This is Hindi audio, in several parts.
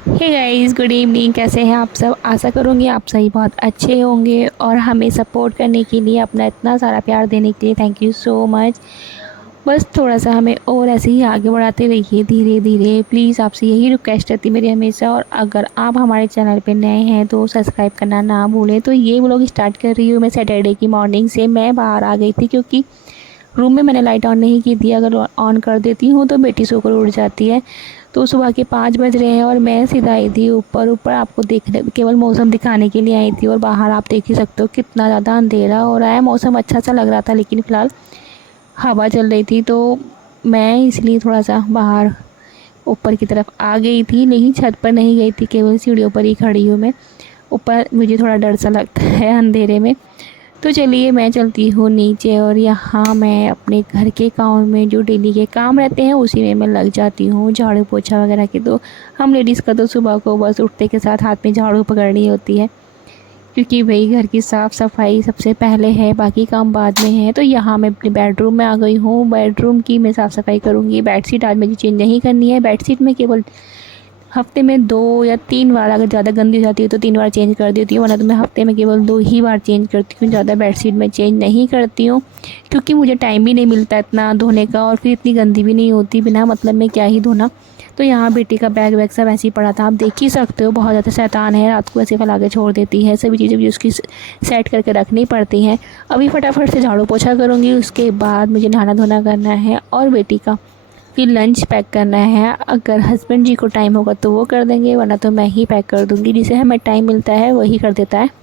Hey guys, good evening. कैसे हैं आप सब? आशा करूँगी आप सही बहुत अच्छे होंगे और हमें सपोर्ट करने के लिए, अपना इतना सारा प्यार देने के लिए थैंक यू सो मच। बस थोड़ा सा हमें और ऐसे ही आगे बढ़ाते रहिए धीरे धीरे, प्लीज़। आपसे यही रिक्वेस्ट रहती मेरी हमेशा। और अगर आप हमारे चैनल पे नए हैं तो सब्सक्राइब करना ना भूलें। तो ये व्लॉग स्टार्ट कर रही हूँ मैं सैटरडे की मॉर्निंग से। मैं बाहर आ गई थी क्योंकि रूम में मैंने लाइट ऑन नहीं की थी। अगर ऑन कर देती हूँ तो बेटी सोकर उठ जाती है। तो सुबह के 5 बज रहे हैं और मैं सीधा आई थी ऊपर। ऊपर आपको देखने, केवल मौसम दिखाने के लिए आई थी। और बाहर आप देख ही सकते हो कितना ज़्यादा अंधेरा हो रहा है। मौसम अच्छा सा लग रहा था लेकिन फ़िलहाल हवा चल रही थी, तो मैं इसलिए थोड़ा सा बाहर ऊपर की तरफ आ गई थी। लेकिन छत पर नहीं गई थी, केवल सीढ़ियों पर ही खड़ी हूँ मैं। ऊपर मुझे थोड़ा डर सा लगता है अंधेरे में। तो चलिए मैं चलती हूँ नीचे और यहाँ मैं अपने घर के काम में, जो डेली के काम रहते हैं, उसी में मैं लग जाती हूँ। झाड़ू पोछा वगैरह के तो हम लेडीज़ का तो सुबह को बस उठते के साथ हाथ में झाड़ू पकड़नी होती है, क्योंकि भाई घर की साफ़ सफाई सबसे पहले है, बाकी काम बाद में है। तो यहाँ मैं अपने बेडरूम में आ गई हूँ। बेडरूम की मैं साफ़ सफाई करूँगी। बेडशीट आज मुझे चेंज नहीं करनी है। बेडशीट में केवल हफ्ते में 2 या 3 बार, अगर ज़्यादा गंदी हो जाती है तो 3 बार चेंज कर देती हूँ, वरना तो मैं हफ्ते में केवल 2 ही बार चेंज करती हूँ। ज़्यादा बेडशीट मैं चेंज नहीं करती हूँ, क्योंकि मुझे टाइम भी नहीं मिलता इतना धोने का, और फिर इतनी गंदी भी नहीं होती, बिना मतलब में क्या ही धोना। तो यहाँ बेटी का बैग वैग सब ऐसे ही पड़ा था, आप देख ही सकते हो। बहुत ज़्यादा शैतान है, रात को ऐसे फैला के छोड़ देती है। सभी चीज़ें भी उसकी सेट करके रखनी पड़ती हैं। अभी फटाफट से झाड़ू पोछा करूँगी, उसके बाद मुझे नहाना धोना करना है और बेटी का फिर लंच पैक करना है। अगर हस्बैंड जी को टाइम होगा तो वो कर देंगे, वरना तो मैं ही पैक कर दूँगी। जिसे हमें टाइम मिलता है वही कर देता है।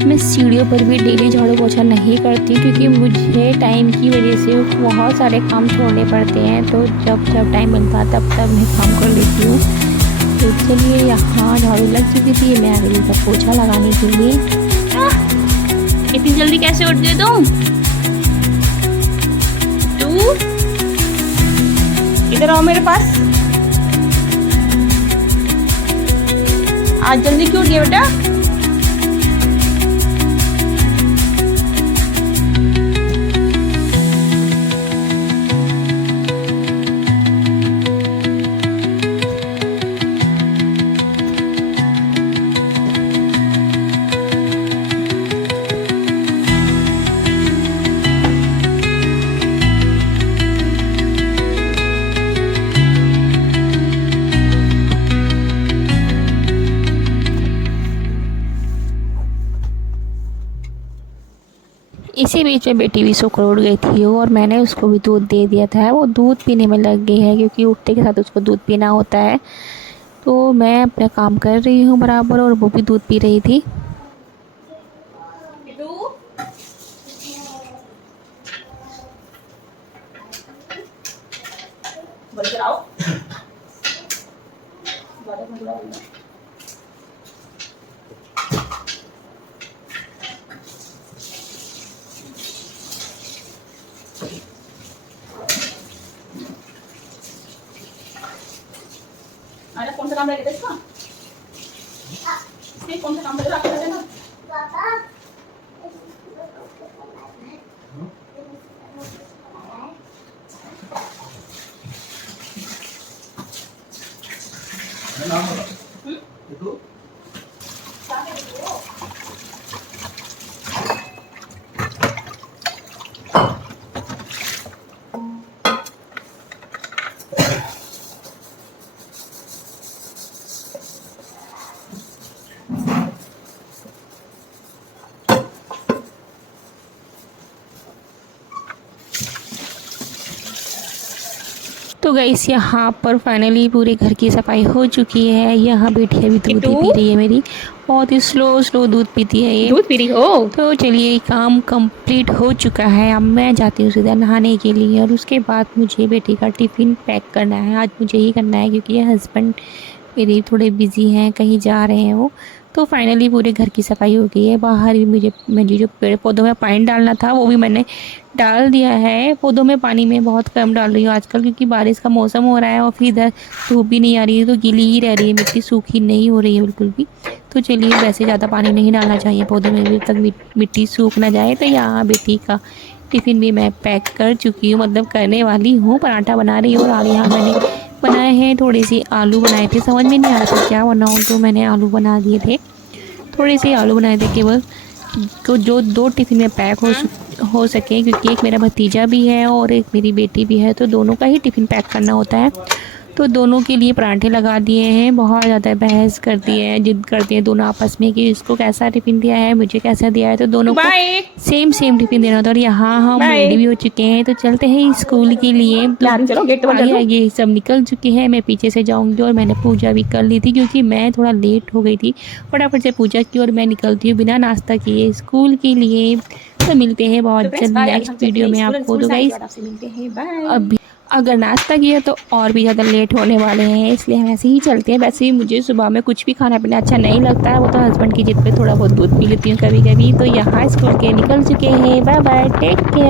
मैं सीढ़ियों पर भी डेली झाड़ू पोछा नहीं करती, क्योंकि मुझे टाइम की वजह से बहुत सारे काम छोड़ने पड़ते हैं। तो जब जब टाइम मिलता है तब तब मैं काम कर लेती हूँ। तो चलिए, यहाँ झाड़ू लग चुकी थी, मैं आ गई का पोछा लगाने के लिए। इतनी जल्दी कैसे उठ गए तुम? तू इधर आओ मेरे पास। आज जल्दी क्यों उठ गए बेटा? इसी बीच में बेटी भी सोकर उठ गई थी और मैंने उसको भी दूध दे दिया था। वो दूध पीने में लग गई है, क्योंकि उठते के साथ उसको दूध पीना होता है। तो मैं अपना काम कर रही हूँ बराबर, और वो भी दूध पी रही थी। अरे कौन सा काम रहेगा इसका? इसके कौन सा काम रहेगा आपको बताना? तो गाइस यहाँ पर फाइनली पूरे घर की सफाई हो चुकी है। यहाँ बेटी अभी दूध ही पी रही है मेरी, बहुत ही स्लो दूध पीती है ये। दूध पी रही हो? तो चलिए काम कंप्लीट हो चुका है। अब मैं जाती हूँ सीधा नहाने के लिए और उसके बाद मुझे बेटी का टिफ़िन पैक करना है। आज मुझे ही करना है क्योंकि ये हस्बैंड मेरे थोड़े बिजी हैं, कहीं जा रहे हैं वो। तो फाइनली पूरे घर की सफाई हो गई है। बाहर भी मुझे जो पेड़ पौधों में पानी डालना था वो भी मैंने डाल दिया है। पौधों में पानी में बहुत कम डाल रही हूँ आजकल क्योंकि बारिश का मौसम हो रहा है और फिर इधर धूप भी नहीं आ रही है तो गीली ही रह रही है, मिट्टी सूखी नहीं हो रही है बिल्कुल भी। तो चलिए, वैसे ज़्यादा पानी नहीं डालना चाहिए पौधों में जब तक मिट्टी सूख ना जाए। तो यहाँ बेटी का टिफ़िन भी मैं पैक कर चुकी हूँ, मतलब करने वाली हूँ। पराठा बना रही हूँ और यहाँ मैंने बनाए हैं थोड़े से आलू बनाए थे। समझ में नहीं आ रहा था क्या बनाऊँ तो मैंने आलू बना दिए थे। थोड़े से आलू बनाए थे केवल, तो जो 2 टिफ़िन में पैक हो सके क्योंकि एक मेरा भतीजा भी है और एक मेरी बेटी भी है, तो दोनों का ही टिफ़िन पैक करना होता है। तो दोनों के लिए पराठे लगा दिए हैं। बहुत ज़्यादा बहस करती है, जिद करती हैं दोनों आपस में कि इसको कैसा टिफ़िन दिया है, मुझे कैसा दिया है। तो दोनों को सेम टिफ़िन देना होता है। और यहाँ हम रेडी भी हो चुके हैं तो चलते हैं स्कूल के लिए। तो चलो गेट तो बंद कर आगे दो। आगे सब निकल चुके हैं, मैं पीछे से जाऊँगी। और मैंने पूजा भी कर ली थी क्योंकि मैं थोड़ा लेट हो गई थी। फटाफट से पूजा की और मैं निकलती हूँ बिना नाश्ता किए स्कूल के लिए। तो मिलते हैं बहुत जल्द नेक्स्ट वीडियो में आपको। तो गाइस अभी अगर नाश्ता किया तो और भी ज़्यादा लेट होने वाले हैं, इसलिए हम ऐसे ही चलते हैं। वैसे ही मुझे सुबह में कुछ भी खाना पीना अच्छा नहीं लगता है, वो तो हस्बैंड की जिद पे थोड़ा बहुत दूध पी लेती हूँ कभी कभी। तो यहाँ स्कूल के निकल चुके हैं। Bye bye, take care.